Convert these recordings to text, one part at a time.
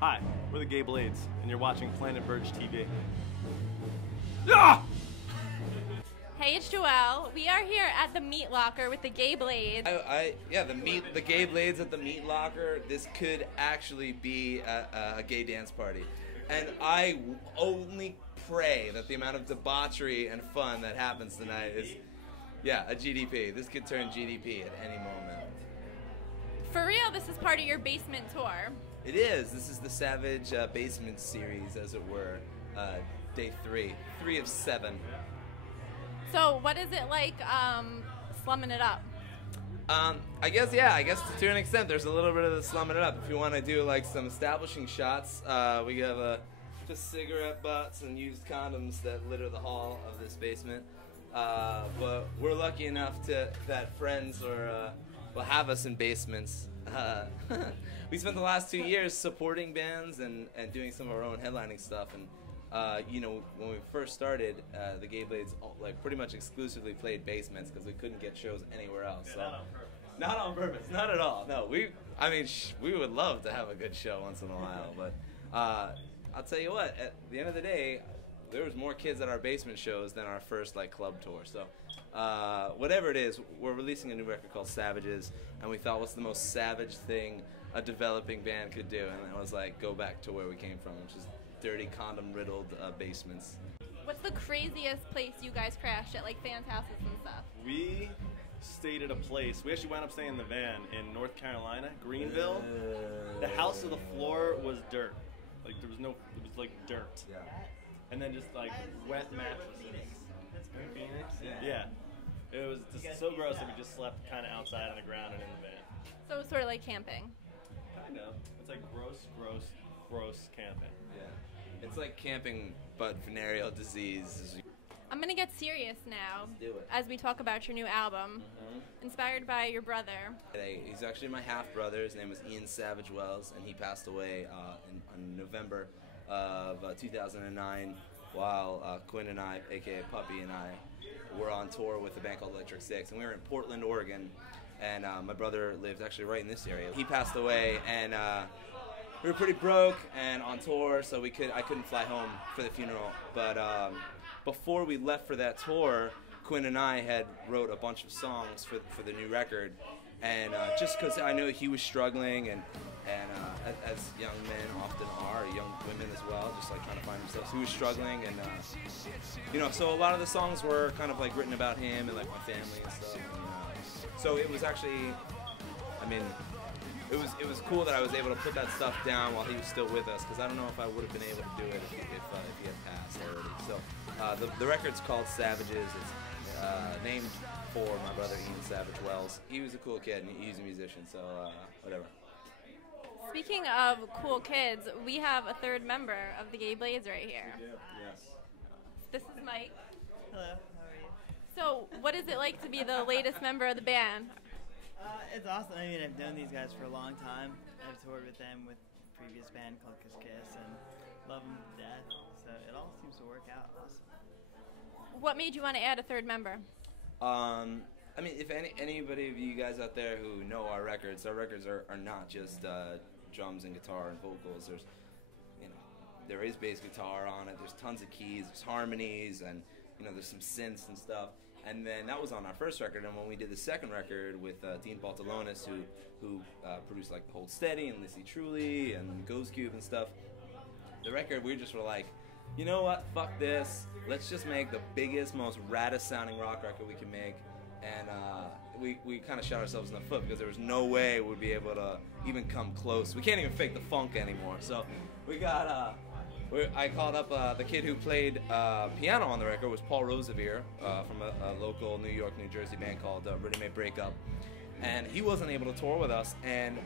Hi, we're the Gay Blades, and you're watching Planet Verge TV. Ah! Hey, it's Joelle. We are here at the Meat Locker with the Gay Blades. Yeah, the Gay Blades at the Meat Locker. This could actually be a gay dance party, and I only pray that the amount of debauchery and fun that happens tonight is, yeah, a GDP. This could turn GDP at any moment. For real, this is part of your basement tour. It is. This is the Savage Basement series, as it were. Day 3 of 7. So what is it like slumming it up? I guess to an extent there's a little bit of the slumming it up. If you want to do like some establishing shots, we have just cigarette butts and used condoms that litter the hall of this basement. But we're lucky enough that friends will have us in basements. We spent the last 2 years supporting bands and doing some of our own headlining stuff. And you know, when we first started, the Gay Blades like pretty much exclusively played basements because we couldn't get shows anywhere else. So. Not on purpose, not at all. No, we would love to have a good show once in a while, but I'll tell you what, at the end of the day, there was more kids at our basement shows than our first like club tour. So whatever it is, we're releasing a new record called Savages, and we thought, what's the most savage thing a developing band could do? And it was like, go back to where we came from, which is dirty, condom-riddled basements. What's the craziest place you guys crashed at, like fans' houses and stuff? We stayed at a place. We actually wound up staying in the van in North Carolina, Greenville. The house to the floor was dirt. Like it was like dirt. Yeah. And then just like wet mattresses. Phoenix? Yeah. It was just so gross that we just slept kind of outside on the ground and in the van. So it's sort of like camping. Kind of. It's like gross camping. Yeah. It's like camping, but venereal disease. I'm gonna get serious now. Let's do it. As we talk about your new album, inspired by your brother. He's actually my half-brother. His name was Ian Savage Wells, and he passed away in November of 2009 while Quinn and I, aka Puppy, and I were on tour with a band called Electric Six, and we were in Portland, Oregon, and my brother lived actually right in this area. He passed away, and we were pretty broke and on tour, so I couldn't fly home for the funeral. But before we left for that tour, Quinn and I had wrote a bunch of songs for the new record, and just because I knew he was struggling, and as young men often are, young women as well, just like trying to find themselves, he was struggling, and you know, so a lot of the songs were kind of like written about him and like my family and stuff. And, so it was actually, I mean, it was cool that I was able to put that stuff down while he was still with us, because I don't know if I would have been able to do it if he had passed already. So the record's called Savages. It's named for my brother Ian Savage Wells. He was a cool kid, and he's a musician, so whatever. Speaking of cool kids, we have a third member of the Gay Blades right here. Yes. This is Mike. Hello, how are you? So, what is it like to be the latest member of the band? It's awesome. I mean, I've known these guys for a long time. I've toured with them with a previous band called Kiss Kiss, and love them to death. So it all seems to work out awesome. What made you want to add a third member? I mean, if anybody of you guys out there who know our records are not just drums and guitar and vocals. There's, you know, there is bass guitar on it. There's tons of keys. There's harmonies, and you know, there's some synths and stuff. And then that was on our first record. And when we did the second record with Dean Baltalonis, who produced like Hold Steady and Lissy Truly and Ghost Cube and stuff, the record we just were like, you know what? Fuck this. Let's just make the biggest, most raddest sounding rock record we can make. And we kind of shot ourselves in the foot because there was no way we'd be able to even come close. We can't even fake the funk anymore. So we got, I called up the kid who played piano on the record, was Paul Rosevere from a local New York, New Jersey band called Rhythm May Break Up. And he wasn't able to tour with us. And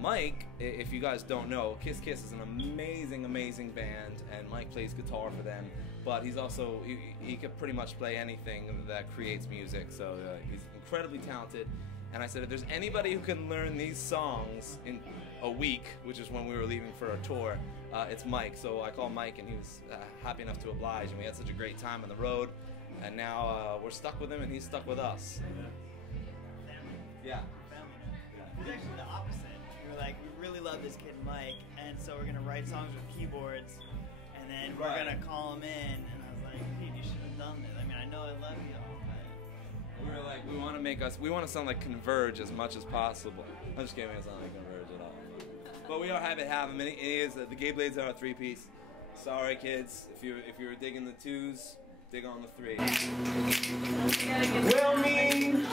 Mike, if you guys don't know, Kiss Kiss is an amazing, amazing band, and Mike plays guitar for them. But he's also, he could pretty much play anything that creates music, so he's incredibly talented. And I said, if there's anybody who can learn these songs in a week, which is when we were leaving for a tour, it's Mike. So I called Mike, and he was happy enough to oblige, and we had such a great time on the road. And now we're stuck with him, and he's stuck with us. Yeah. Yeah. It's actually the opposite. We were like, we really love this kid Mike, and so we're gonna write songs with keyboards, and then we're gonna call him in. And I was like, dude, you should have done this. I mean, I know I love you all, but We were like, we want to sound like Converge as much as possible. I'm just kidding, we don't sound like Converge at all. But we are happy to have him. And it is the Gay Blades are a 3-piece. Sorry, kids, if you were digging the 2s, dig on the 3. Well, me,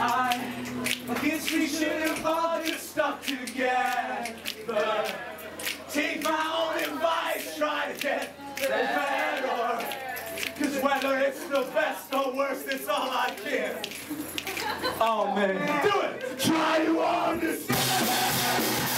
I guess we should have all just stuck together. Take my own advice, try to get better. Cause whether it's the best or worst, it's all I can. Oh man, do it! Try to understand.